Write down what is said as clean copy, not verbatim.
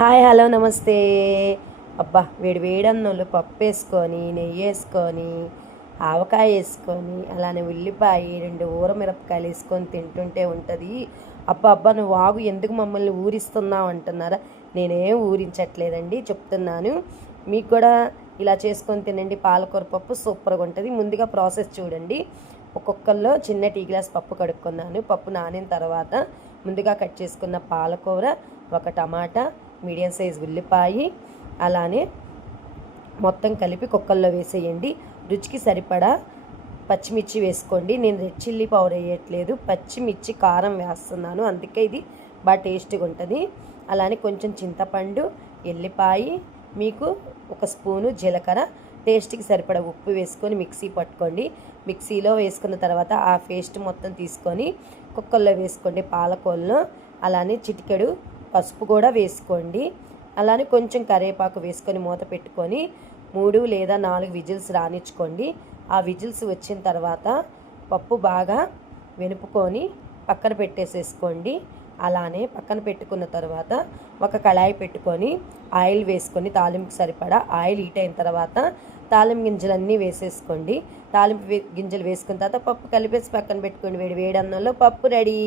Hi hello నమస్తే. అబ్బా వేడి వేడన్నంలో పప్పు వేసుకొని నెయ్యి వేసుకొని ఆవకాయ వేసుకొని అలానే ఉల్లిపాయ 2 ఊరమిరపకాయలు వేసుకొని తింటుంటే ఉంటుంది. అబ్బా అబ్బా నువ్వు ఆగు, ఎందుకు మమ్మల్ని ఊరిస్తున్నావు అంటున్నారా? నేనేం ఊరించట్లేదండి, చెప్తున్నాను. మీకు కూడా ఇలా చేసుకొని తినండి. పాలకూర పప్పు సూపర్గా ఉంటుంది. ముందుగా ప్రాసెస్ చూడండి. ఒక్కొక్కల్లో చిన్న టీ గ్లాస్ పప్పు కడుక్కున్నాను. పప్పు నానిన తర్వాత ముందుగా కట్ చేసుకున్న పాలకూర, ఒక టమాటా, మీడియం సైజ్ ఉల్లిపాయ, అలానే మొత్తం కలిపి కుక్కర్లో వేసేయండి. రుచికి సరిపడా పచ్చిమిర్చి వేసుకోండి. నేను రెడ్ చిల్లీ పౌడర్ వేయట్లేదు, పచ్చిమిర్చి కారం వేస్తున్నాను, అందుకే ఇది బాగా టేస్ట్గా ఉంటుంది. అలానే కొంచెం చింతపండు, ఎల్లిపాయ, మీకు 1 స్పూను జీలకర్ర, టేస్ట్కి సరిపడా ఉప్పు వేసుకొని మిక్సీ పట్టుకోండి. మిక్సీలో వేసుకున్న తర్వాత ఆ పేస్ట్ మొత్తం తీసుకొని కుక్కర్లో వేసుకోండి. పాలకూరలో అలానే చిటికెడు పసుపు కూడా వేసుకోండి. అలానే కొంచెం కరివేపాకు వేసుకొని మూత పెట్టుకొని 3 లేదా 4 విజిల్స్ రానిచ్చుకోండి. ఆ విజిల్స్ వచ్చిన తర్వాత పప్పు బాగా వెనుపుకొని పక్కన పెట్టేసేసుకోండి. అలానే పక్కన పెట్టుకున్న తర్వాత ఒక కళాయి పెట్టుకొని ఆయిల్ వేసుకొని తాలింపుకి సరిపడా ఆయిల్ హీట్ అయిన తర్వాత తాలింపు గింజలన్నీ వేసేసుకోండి. తాలింపు గింజలు వేసుకున్న తర్వాత పప్పు కలిపేసి పక్కన పెట్టుకోండి. వేడి వేడి అన్నంలో పప్పు రెడీ.